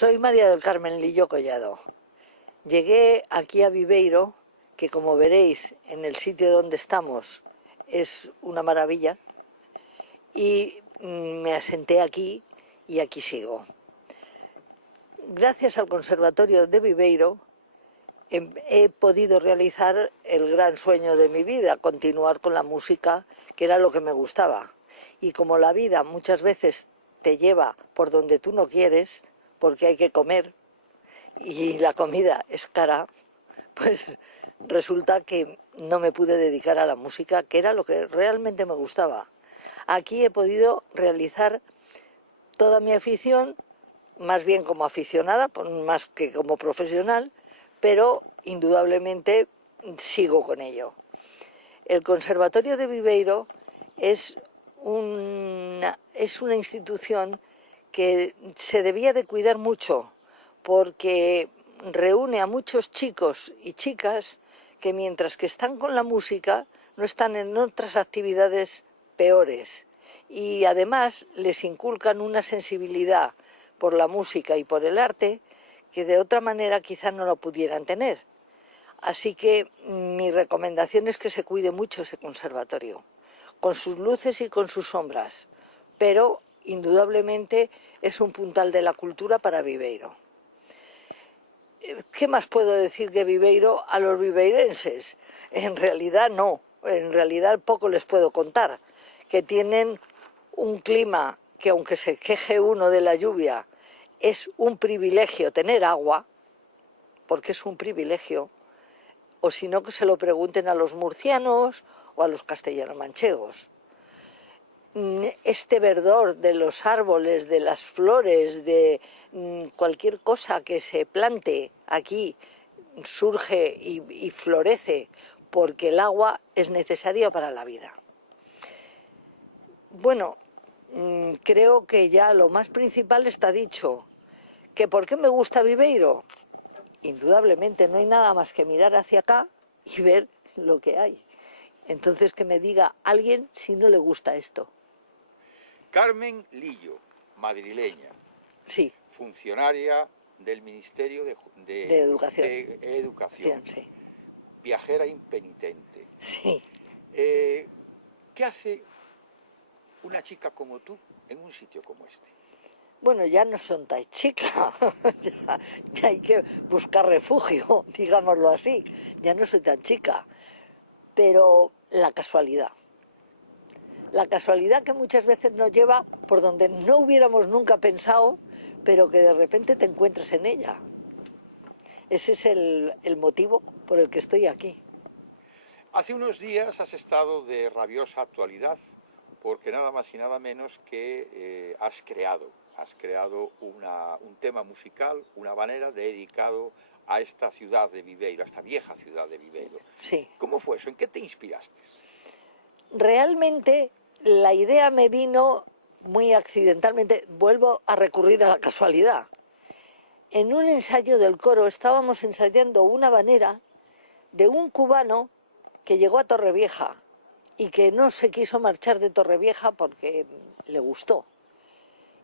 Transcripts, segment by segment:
Soy María del Carmen Lillo Collado. Llegué aquí a Viveiro, que como veréis en el sitio donde estamos es una maravilla, y me asenté aquí y aquí sigo. Gracias al Conservatorio de Viveiro he podido realizar el gran sueño de mi vida, continuar con la música, que era lo que me gustaba. Y como la vida muchas veces te lleva por donde tú no quieres, porque hay que comer, y la comida es cara, pues resulta que no me pude dedicar a la música, que era lo que realmente me gustaba. Aquí he podido realizar toda mi afición, más bien como aficionada, más que como profesional, pero indudablemente sigo con ello. El Conservatorio de Viveiro es una institución que se debía de cuidar mucho, porque reúne a muchos chicos y chicas que mientras que están con la música no están en otras actividades peores, y además les inculcan una sensibilidad por la música y por el arte que de otra manera quizá no lo pudieran tener. Así que mi recomendación es que se cuide mucho ese conservatorio, con sus luces y con sus sombras, pero indudablemente es un puntal de la cultura para Viveiro. ¿Qué más puedo decir de Viveiro a los viveirenses? En realidad no, en realidad poco les puedo contar, que tienen un clima que, aunque se queje uno de la lluvia, es un privilegio tener agua, porque es un privilegio, o si no que se lo pregunten a los murcianos o a los castellano-manchegos. Este verdor de los árboles, de las flores, de cualquier cosa que se plante aquí, surge y florece porque el agua es necesaria para la vida. Bueno, creo que ya lo más principal está dicho. ¿Que por qué me gusta Viveiro? Indudablemente no hay nada más que mirar hacia acá y ver lo que hay. Entonces que me diga alguien si no le gusta esto. Carmen Lillo, madrileña, Sí, funcionaria del Ministerio de Educación. de Educación, Sí, viajera impenitente. sí. ¿Qué hace una chica como tú en un sitio como este? Bueno, ya no son tan chicas, ya hay que buscar refugio, digámoslo así. Ya no soy tan chica, pero la casualidad que muchas veces nos lleva por donde no hubiéramos nunca pensado, pero que de repente te encuentres en ella. Ese es el motivo por el que estoy aquí. Hace unos días has estado de rabiosa actualidad porque nada más y nada menos que has creado un tema musical, una habanera dedicado a esta ciudad de Viveiro, a esta vieja ciudad de Viveiro. Sí. ¿Cómo fue eso? ¿En qué te inspiraste? Realmente la idea me vino muy accidentalmente, vuelvo a recurrir a la casualidad. En un ensayo del coro estábamos ensayando una habanera de un cubano que llegó a Torrevieja y que no se quiso marchar de Torrevieja porque le gustó.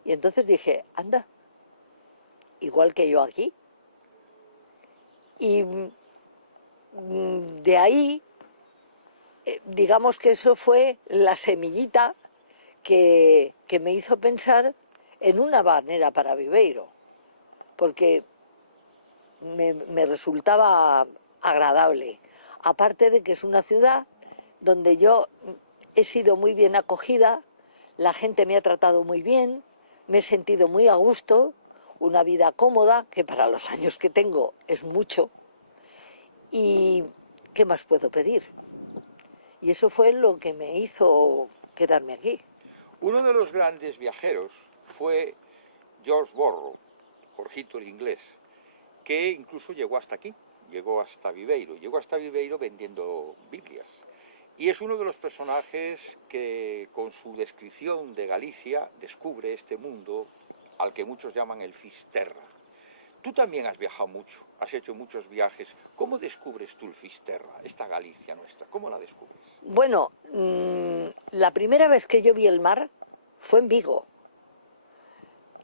Y entonces dije, anda, igual que yo aquí. Y de ahí, digamos que eso fue la semillita que me hizo pensar en una habanera para Viveiro, porque me resultaba agradable. Aparte de que es una ciudad donde yo he sido muy bien acogida, la gente me ha tratado muy bien, me he sentido muy a gusto, una vida cómoda, que para los años que tengo es mucho, y ¿qué más puedo pedir? Y eso fue lo que me hizo quedarme aquí. Uno de los grandes viajeros fue George Borrow, Jorgito el inglés, que incluso llegó hasta aquí, llegó hasta Viveiro vendiendo Biblias. Y es uno de los personajes que con su descripción de Galicia descubre este mundo al que muchos llaman el Fisterra. Tú también has viajado mucho, has hecho muchos viajes. ¿Cómo descubres tú el Fisterra, esta Galicia nuestra? ¿Cómo la descubres? Bueno, la primera vez que yo vi el mar fue en Vigo.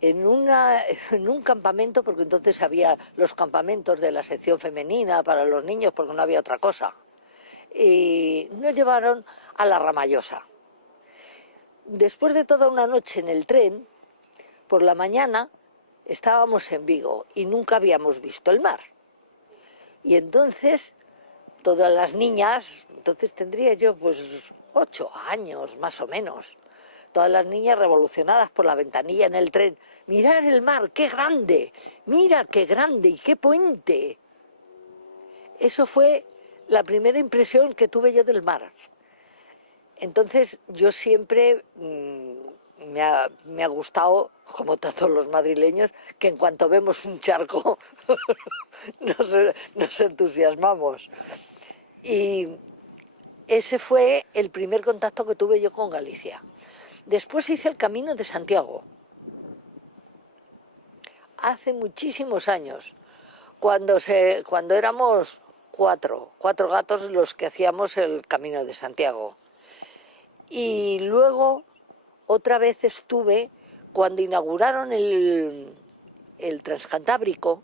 en un campamento, porque entonces había los campamentos de la sección femenina para los niños, porque no había otra cosa. Y nos llevaron a la Ramallosa. Después de toda una noche en el tren, por la mañana estábamos en Vigo y nunca habíamos visto el mar. Y entonces todas las niñas, entonces tendría yo pues 8 años más o menos, todas las niñas revolucionadas por la ventanilla en el tren. Mirar el mar, qué grande, mira qué grande y qué puente. Eso fue la primera impresión que tuve yo del mar. Entonces yo siempre me ha gustado, como todos los madrileños, que en cuanto vemos un charco nos entusiasmamos. Y ese fue el primer contacto que tuve yo con Galicia. Después hice el Camino de Santiago, hace muchísimos años, cuando éramos cuatro gatos los que hacíamos el Camino de Santiago. Y luego otra vez estuve cuando inauguraron el Transcantábrico,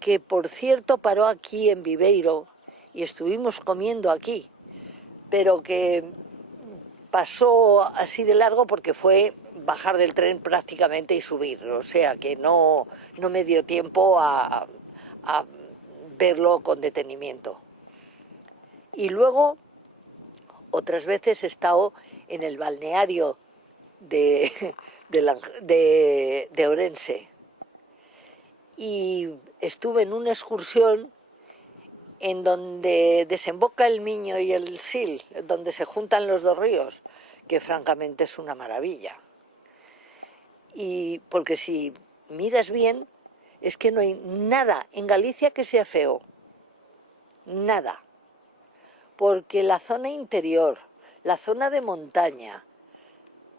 que por cierto paró aquí en Viveiro y estuvimos comiendo aquí, pero que pasó así de largo porque fue bajar del tren prácticamente y subir, o sea que no me dio tiempo a verlo con detenimiento. Y luego otras veces he estado en el balneario de Ourense y estuve en una excursión en donde desemboca el Miño y el Sil, donde se juntan los dos ríos, que francamente es una maravilla. Y porque si miras bien, es que no hay nada en Galicia que sea feo, nada. Porque la zona interior, la zona de montaña,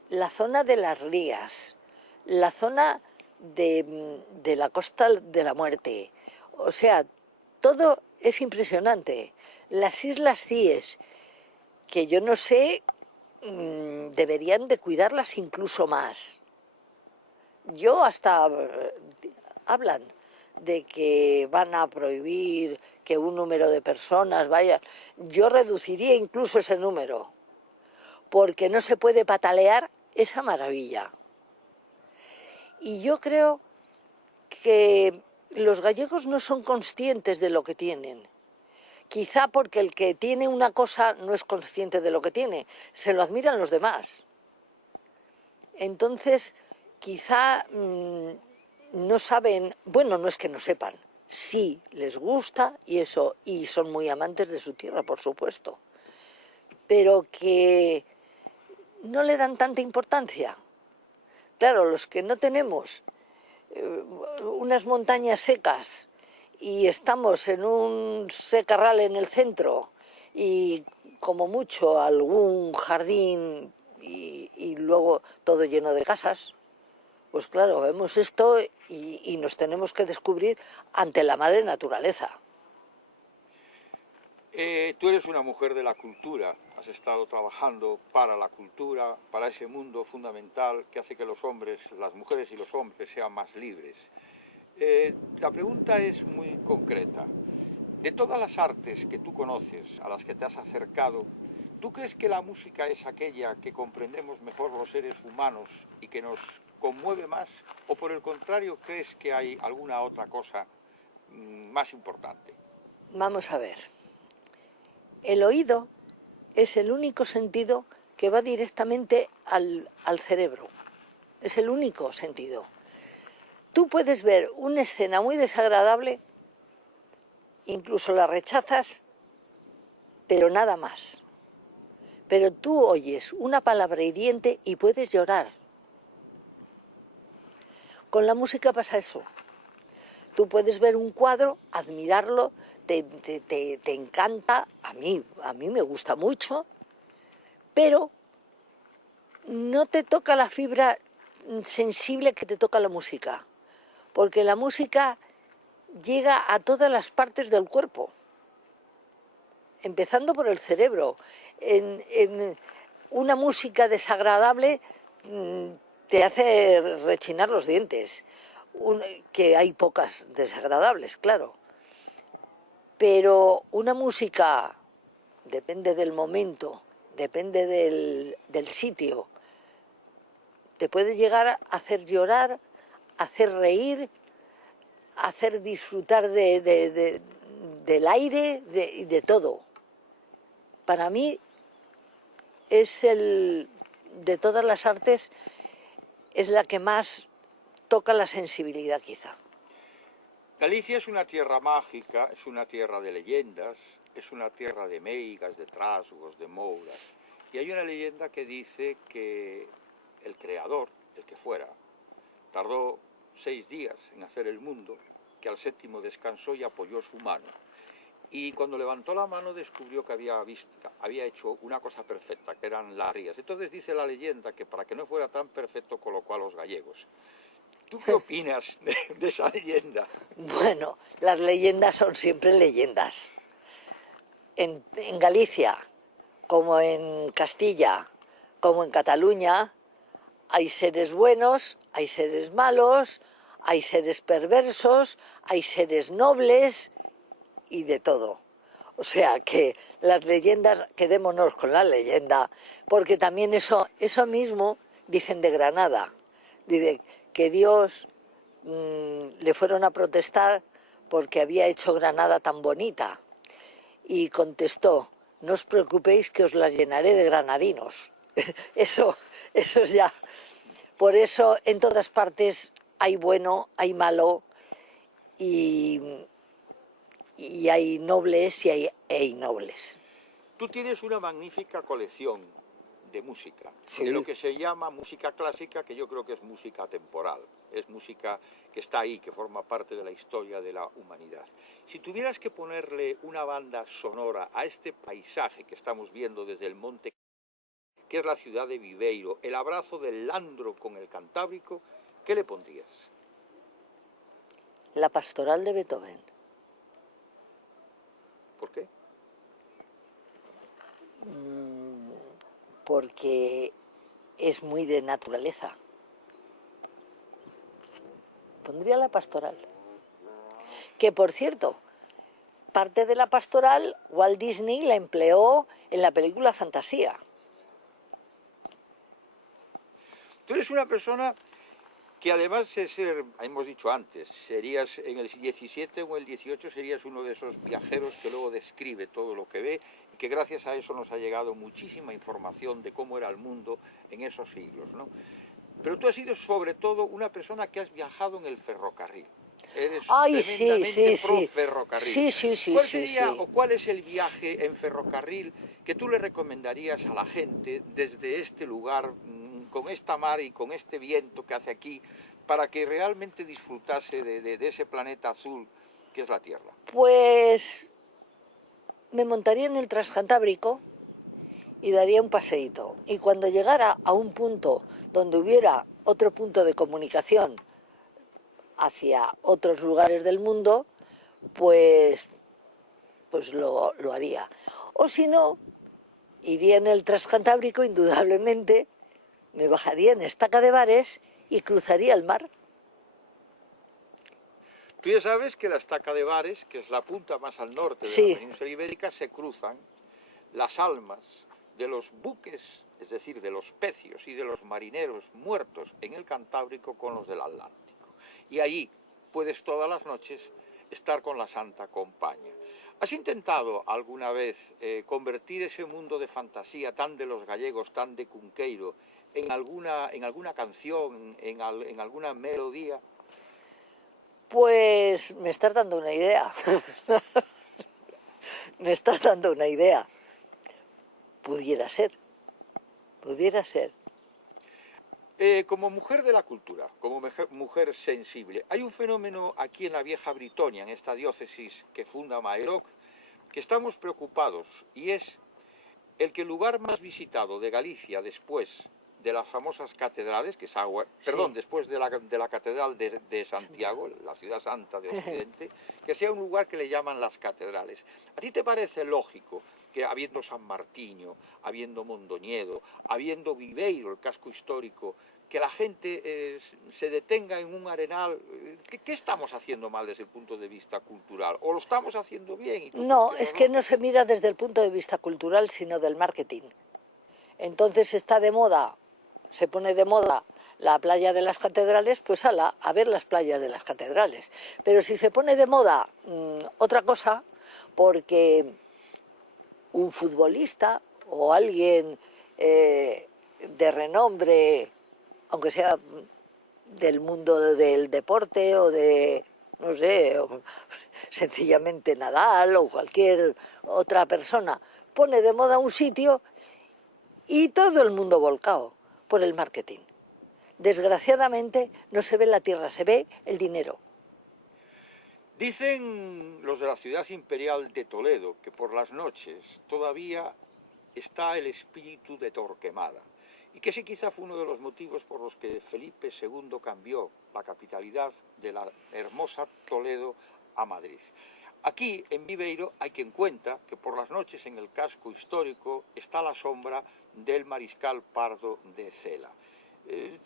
la zona de las rías, la zona de la Costa de la Muerte, o sea, todo es impresionante. Las Islas Cíes, que yo no sé, deberían de cuidarlas incluso más. Yo hasta hablan de que van a prohibir que un número de personas vaya. Yo reduciría incluso ese número, porque no se puede patalear esa maravilla. Y yo creo que los gallegos no son conscientes de lo que tienen. Quizá porque el que tiene una cosa no es consciente de lo que tiene, se lo admiran los demás. Entonces, quizá no saben, bueno, no es que no sepan, sí les gusta y eso, y son muy amantes de su tierra, por supuesto, pero que no le dan tanta importancia. Claro, los que no tenemos unas montañas secas y estamos en un secarral en el centro y como mucho algún jardín y luego todo lleno de casas, pues claro, vemos esto y nos tenemos que descubrir ante la madre naturaleza. Tú eres una mujer de la cultura, has estado trabajando para la cultura, para ese mundo fundamental que hace que los hombres, las mujeres y los hombres sean más libres. La pregunta es muy concreta. De todas las artes que tú conoces, a las que te has acercado, ¿tú crees que la música es aquella que comprendemos mejor los seres humanos y que nos conmueve más? ¿O por el contrario crees que hay alguna otra cosa más importante? Vamos a ver. El oído es el único sentido que va directamente al cerebro. Es el único sentido. Tú puedes ver una escena muy desagradable, incluso la rechazas, pero nada más. Pero tú oyes una palabra hiriente y puedes llorar. Con la música pasa eso. Tú puedes ver un cuadro, admirarlo, te encanta, a mí me gusta mucho, pero no te toca la fibra sensible que te toca la música, porque la música llega a todas las partes del cuerpo, empezando por el cerebro. En una música desagradable te hace rechinar los dientes, que hay pocas desagradables, claro, pero una música depende del momento, depende del sitio, te puede llegar a hacer llorar, hacer reír, hacer disfrutar del aire y de todo. Para mí es de todas las artes, es la que más toca la sensibilidad quizá. Galicia es una tierra mágica, es una tierra de leyendas, es una tierra de meigas, de trasgos, de mouras. Y hay una leyenda que dice que el creador, el que fuera, tardó 6 días en hacer el mundo, que al 7º descansó y apoyó su mano. Y cuando levantó la mano descubrió que había hecho una cosa perfecta, que eran las rías. Entonces dice la leyenda que para que no fuera tan perfecto colocó a los gallegos. ¿Tú qué opinas de esa leyenda? Bueno, las leyendas son siempre leyendas. En Galicia, como en Castilla, como en Cataluña, hay seres buenos, hay seres malos, hay seres perversos, hay seres nobles y de todo. O sea que las leyendas, quedémonos con la leyenda, porque también eso mismo dicen de Granada. Dicen que Dios le fueron a protestar porque había hecho Granada tan bonita. Y contestó: no os preocupéis que os las llenaré de granadinos. Eso es ya. Por eso en todas partes hay bueno, hay malo y hay nobles y hay innobles. Tú tienes una magnífica colección de música, Sí. de lo que se llama música clásica, que yo creo que es música temporal, es música que está ahí, que forma parte de la historia de la humanidad. Si tuvieras que ponerle una banda sonora a este paisaje que estamos viendo desde el monte, que es la ciudad de Viveiro, el abrazo del Landro con el Cantábrico, ¿qué le pondrías? La pastoral de Beethoven. ¿Por qué? Porque es muy de naturaleza. Pondría la pastoral. Que por cierto, parte de la pastoral Walt Disney la empleó en la película Fantasía. Tú eres una persona que además de ser, hemos dicho antes, serías en el 17 o el 18 serías uno de esos viajeros que luego describe todo lo que ve y que gracias a eso nos ha llegado muchísima información de cómo era el mundo en esos siglos, ¿no? Pero tú has sido sobre todo una persona que has viajado en el ferrocarril. Eres tremendamente pro ferrocarril. ¿Cuál sería o cuál es el viaje en ferrocarril que tú le recomendarías a la gente desde este lugar, con esta mar y con este viento que hace aquí, para que realmente disfrutase de ese planeta azul que es la Tierra? Pues me montaría en el Transcantábrico y daría un paseíto. Y cuando llegara a un punto donde hubiera otro punto de comunicación hacia otros lugares del mundo, pues lo haría. O si no, iría en el Transcantábrico, indudablemente, me bajaría en Estaca de Bares y cruzaría el mar. Tú ya sabes que la Estaca de Bares, que es la punta más al norte de la península ibérica, se cruzan las almas de los buques, es decir, de los pecios y de los marineros muertos en el Cantábrico con los del Atlántico. Y allí puedes todas las noches estar con la Santa Compaña. ¿Has intentado alguna vez convertir ese mundo de fantasía tan de los gallegos, tan de Cunqueiro, en alguna canción, en alguna melodía? Pues me estás dando una idea. Me estás dando una idea. Pudiera ser. Pudiera ser. Como mujer de la cultura, como mujer sensible, hay un fenómeno aquí en la vieja Britonia, en esta diócesis que funda Maelok, que estamos preocupados, y es el que el lugar más visitado de Galicia después de las famosas catedrales, que es después de la catedral de Santiago, la ciudad santa de Occidente, que sea un lugar que le llaman las catedrales. ¿A ti te parece lógico que habiendo San Martiño, habiendo Mondoñedo, habiendo Viveiro, el casco histórico, que la gente se detenga en un arenal. ¿Qué estamos haciendo mal desde el punto de vista cultural? ¿O lo estamos haciendo bien? No, es que no se mira desde el punto de vista cultural, sino del marketing. Entonces está de moda, se pone de moda la playa de las catedrales, pues ala, a ver las playas de las catedrales. Pero si se pone de moda otra cosa, porque un futbolista o alguien de renombre, aunque sea del mundo del deporte o de, no sé, o sencillamente Nadal o cualquier otra persona, pone de moda un sitio y todo el mundo volcado por el marketing. Desgraciadamente no se ve la tierra, se ve el dinero. Dicen los de la ciudad imperial de Toledo que por las noches todavía está el espíritu de Torquemada y que ese quizá fue uno de los motivos por los que Felipe II cambió la capitalidad de la hermosa Toledo a Madrid. Aquí, en Viveiro, hay quien cuenta que por las noches en el casco histórico está la sombra del mariscal Pardo de Cela.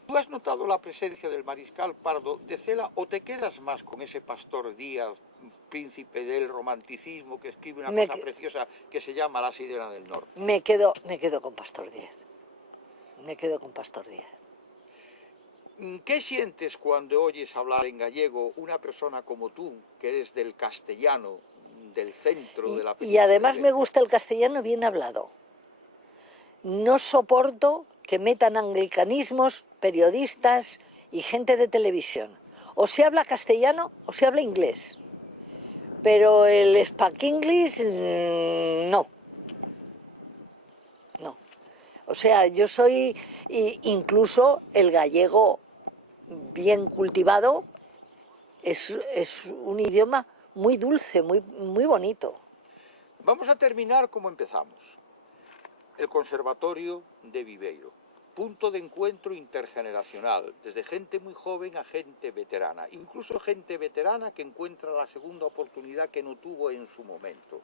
¿Tú has notado la presencia del mariscal Pardo de Cela o te quedas más con ese Pastor Díaz, príncipe del romanticismo, que escribe una cosa preciosa que se llama La Sirena del Norte? Me quedo con Pastor Díaz. Me quedo con Pastor Díaz. ¿Qué sientes cuando oyes hablar en gallego una persona como tú, que eres del castellano, del centro de la península? Y además me gusta el castellano bien hablado. No soporto que metan anglicanismos periodistas y gente de televisión. O se habla castellano o se habla inglés. Pero el Speak English, no. No. O sea, yo soy incluso el gallego bien cultivado, es un idioma muy dulce, muy bonito. Vamos a terminar como empezamos. El Conservatorio de Viveiro, punto de encuentro intergeneracional, desde gente muy joven a gente veterana, incluso gente veterana que encuentra la segunda oportunidad que no tuvo en su momento.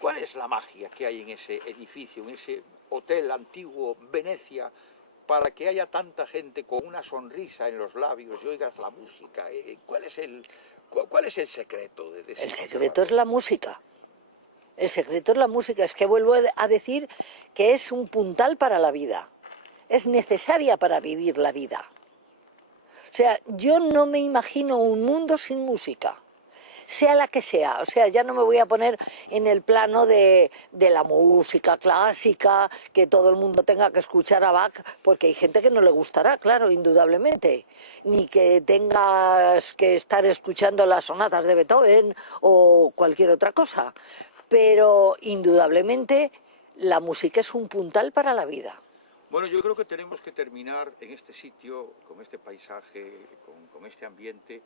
¿Cuál es la magia que hay en ese edificio, en ese hotel antiguo Venecia, para que haya tanta gente con una sonrisa en los labios y oigas la música? ¿Cuál es el secreto de ese? El secreto es la música. El secreto es la música. Es que vuelvo a decir que es un puntal para la vida. Es necesaria para vivir la vida. O sea, yo no me imagino un mundo sin música, sea la que sea. O sea, ya no me voy a poner en el plano de la música clásica, que todo el mundo tenga que escuchar a Bach, porque hay gente que no le gustará, claro, indudablemente. Ni que tengas que estar escuchando las sonatas de Beethoven o cualquier otra cosa. Pero indudablemente la música es un puntal para la vida. Bueno, yo creo que tenemos que terminar en este sitio, con este paisaje, con este ambiente,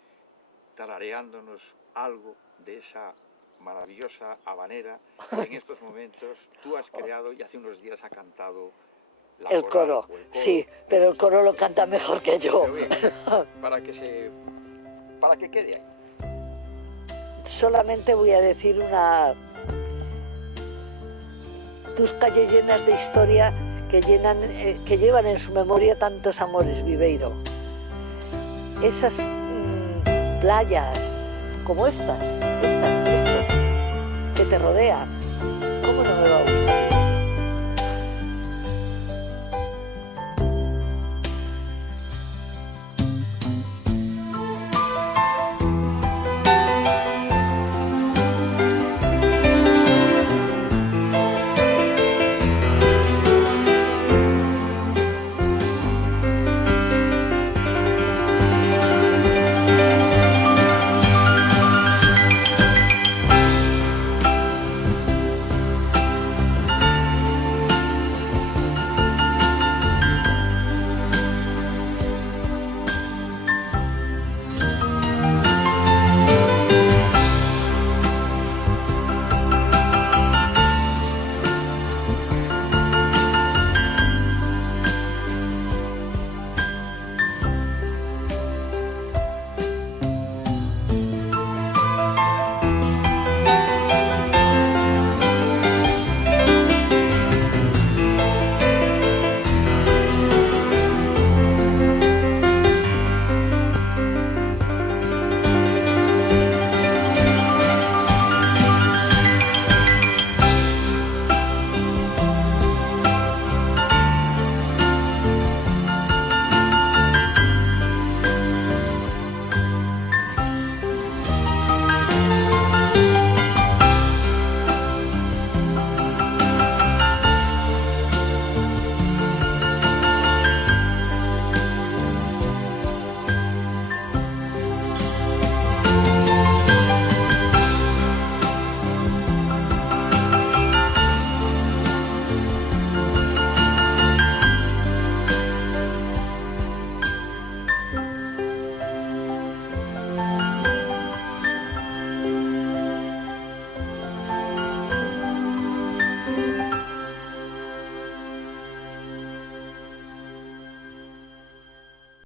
tarareándonos algo de esa maravillosa habanera que en estos momentos tú has creado y hace unos días ha cantado el coro. Sí, pero el coro lo canta mejor que yo. Bien, para que quede ahí. Solamente voy a decir tus calles llenas de historia que llevan en su memoria tantos amores, Viveiro. Esas playas como estas que te rodean,